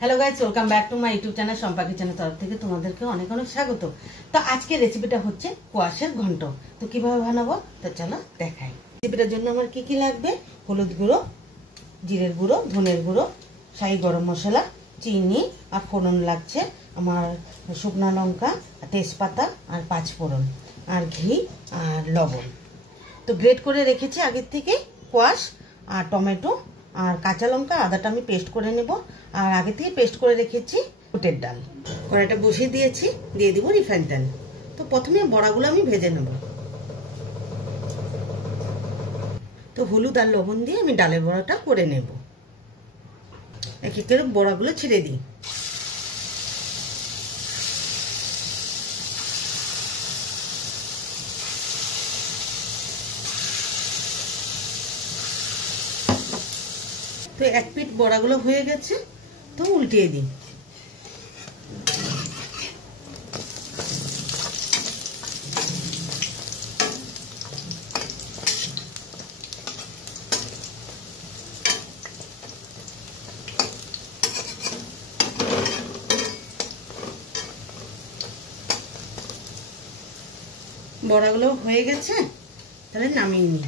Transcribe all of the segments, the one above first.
Hello guys, welcome back to my YouTube channel Shampa kitchen तरफ থেকে তোমাদেরকে অনেক অনেক স্বাগত। তো আজকে রেসিপিটা হচ্ছে কোয়াশের ঘন্ট। তো কিভাবে বানাবো তো চলো দেখাই। রেসিপিটার জন্য আমার কি কি লাগবে: হলুদ গুঁড়ো, জিরের গুঁড়ো, ধনের গুঁড়ো, শাহি গরম মশলা, চিনি আর ফোড়ন লাগছে আমার শুকনো লঙ্কা, তেজপাতা আর পাঁচ ফোড়ন আর ঘি আর লবণ। তো গ্রেট করে রেখেছি আগের থেকে কোয়াশ আর টমেটো আর কাঁচা লঙ্কা আদাটা আমি পেস্ট করে নেব। আর আগে থেকে পেস্ট করে রেখেছি বুটের ডাল। কড়াইটা বসিয়ে দিয়েছি, দিয়ে দিব রিফাইন তেল। তো প্রথমে বড়াগুলো আমি ভেজে নেব। তো হলুদ আর লবণ দিয়ে আমি ডালের বড়াটা করে নেব। এক এক করে বড়াগুলো ছিঁড়ে দিই। তো এক পিঠ বড়াগুলো হয়ে গেছে, তো উল্টিয়ে দিই। বড়াগুলো হয়ে গেছে, তাহলে নামিয়ে নিই।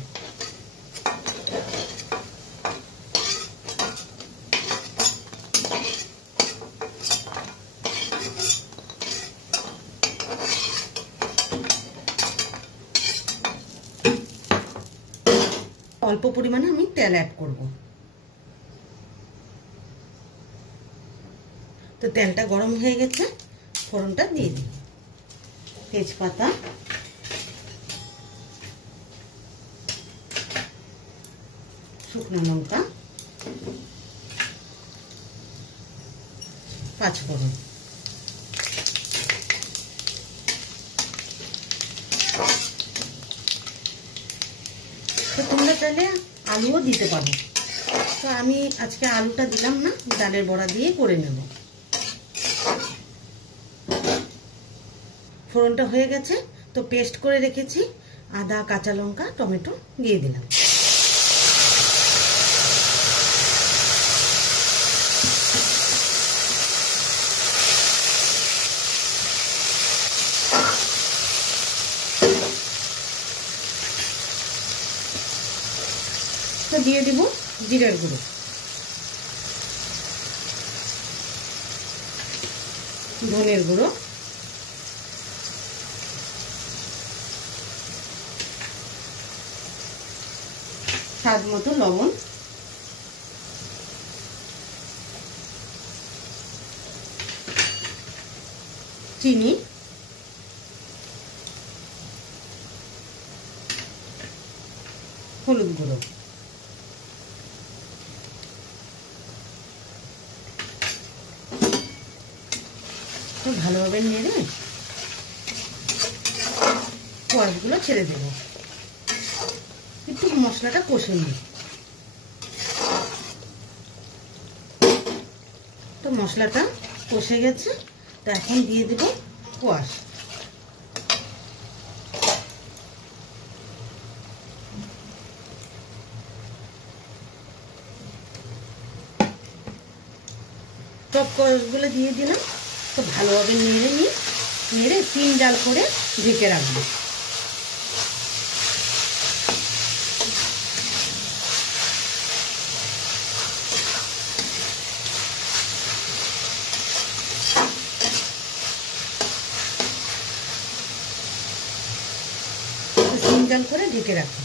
অল্প পরিমাণে আমি তেল অ্যাড করব। তো তেলটা গরম হয়ে গেছে, ফোড়নটা দিয়ে দিই। তেজপাতা, শুকনো লঙ্কা, পাঁচ ফোড়ন। তো তোমরা চাইলে আলুও দিতে পারো, তো আমি আজকে আলুটা দিলাম না, ডালের বড়া দিয়ে করে নেব। ফোড়নটা হয়ে গেছে, তো পেস্ট করে রেখেছি আদা, কাঁচা লঙ্কা, টমেটো দিয়ে দিলাম। তো দিয়ে দিব জিরের গুঁড়ো, ধনের গুঁড়ো, স্বাদ মতো লবণ, চিনি, হলুদ গুঁড়ো। তো ভালোভাবে নেড়ে কোয়াশগুলো ছেড়ে দেব। একটু মশলাটা কষে নিই। তো মশলাটা কষে গেছে, তো এখন দিয়ে দেব কোয়াশ। সব কোয়াশগুলো দিয়ে দিলাম। তো ভালোভাবে নেড়ে তিন জাল করে ঢেকে রাখবো। তিন জাল করে ঢেকে রাখবো।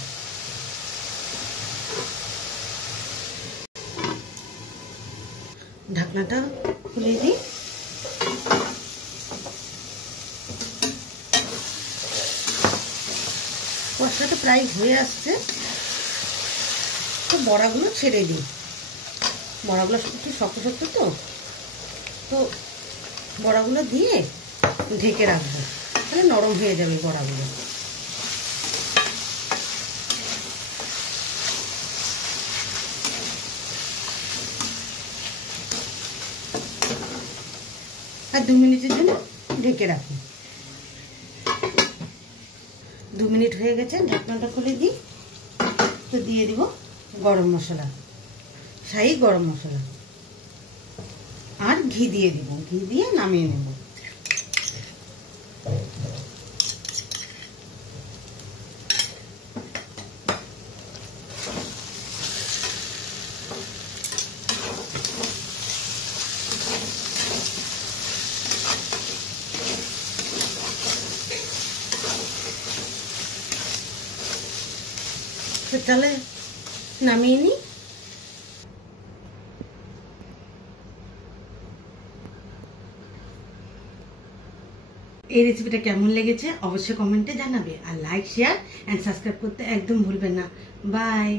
ঢাকনাটা খুলে দিই। কষাটা প্রায় হয়ে আসছে, তো বড়াগুলো ছেড়ে দিই। বড়াগুলো একটু শক্ত শক্ত, তো বড়াগুলো দিয়ে ঢেকে রাখবো, তাহলে নরম হয়ে যাবে বড়াগুলো। আর 2 মিনিটের জন্য ঢেকে রাখি। 2 মিনিট হয়ে গেছে, ঢাকনাটা খুলে দিই। তো দিয়ে দিব গরম মশলা, শাহি গরম মশলা আর ঘি দিয়ে দিব, ঘি দিয়ে নামিয়ে নেব। তো চলে নামিয়ে নি। এই রেসিপিটা কেমন লেগেছে অবশ্যই কমেন্টে জানাবে, আর লাইক শেয়ার এন্ড সাবস্ক্রাইব করতে একদম ভুলবেন না। বাই।